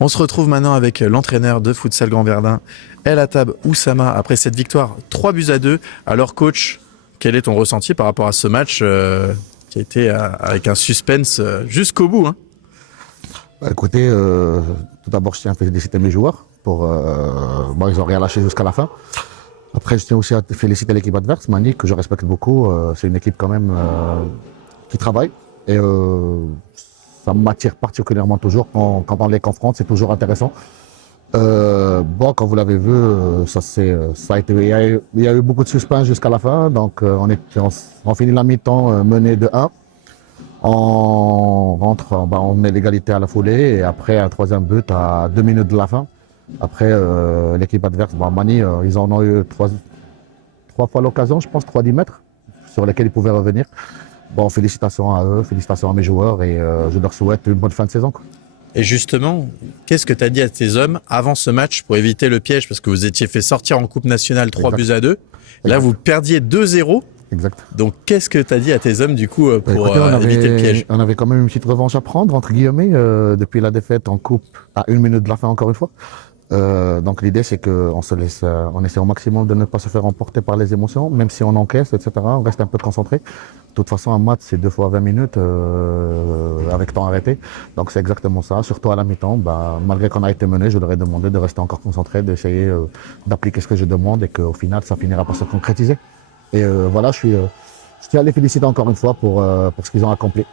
On se retrouve maintenant avec l'entraîneur de Futsal Grand Verdun, El Attab Oussama, après cette victoire 3-2. Alors coach, quel est ton ressenti par rapport à ce match qui a été avec un suspense jusqu'au bout, hein? Écoutez, tout d'abord, je tiens à féliciter mes joueurs bon, ils n'ont rien lâché jusqu'à la fin. Après, je tiens aussi à féliciter l'équipe adverse, Mani, que je respecte beaucoup. C'est une équipe quand même qui travaille. Et ça m'attire particulièrement toujours quand on les confronte, c'est toujours intéressant. Bon, comme vous l'avez vu, ça a été, il y a eu beaucoup de suspense jusqu'à la fin. Donc, on finit la mi-temps mené de 1. On rentre, on met l'égalité à la foulée et après un troisième but à 2 minutes de la fin. Après, l'équipe adverse, Mani, ils en ont eu trois fois l'occasion, je pense, 3-10 mètres sur lesquels ils pouvaient revenir. Bon, félicitations à eux, félicitations à mes joueurs et je leur souhaite une bonne fin de saison, quoi. Et justement, qu'est-ce que tu as dit à tes hommes avant ce match pour éviter le piège? Parce que vous étiez fait sortir en Coupe nationale 3-2. Là, vous perdiez 2-0. Exact. Donc, qu'est-ce que tu as dit à tes hommes du coup pour Écoutez, éviter le piège? on avait quand même une petite revanche à prendre, entre guillemets, depuis la défaite en coupe à 1 minute de la fin, encore une fois. Donc l'idée c'est qu'on se laisse, on essaie au maximum de ne pas se faire emporter par les émotions, même si on encaisse, etc. On reste un peu concentré. De toute façon, un match c'est 2 fois 20 minutes avec temps arrêté. Donc c'est exactement ça. Surtout à la mi-temps, malgré qu'on a été mené, je leur ai demandé de rester encore concentré, d'essayer d'appliquer ce que je demande et qu'au final ça finira par se concrétiser. Et voilà, je tiens à les féliciter encore une fois pour ce qu'ils ont accompli.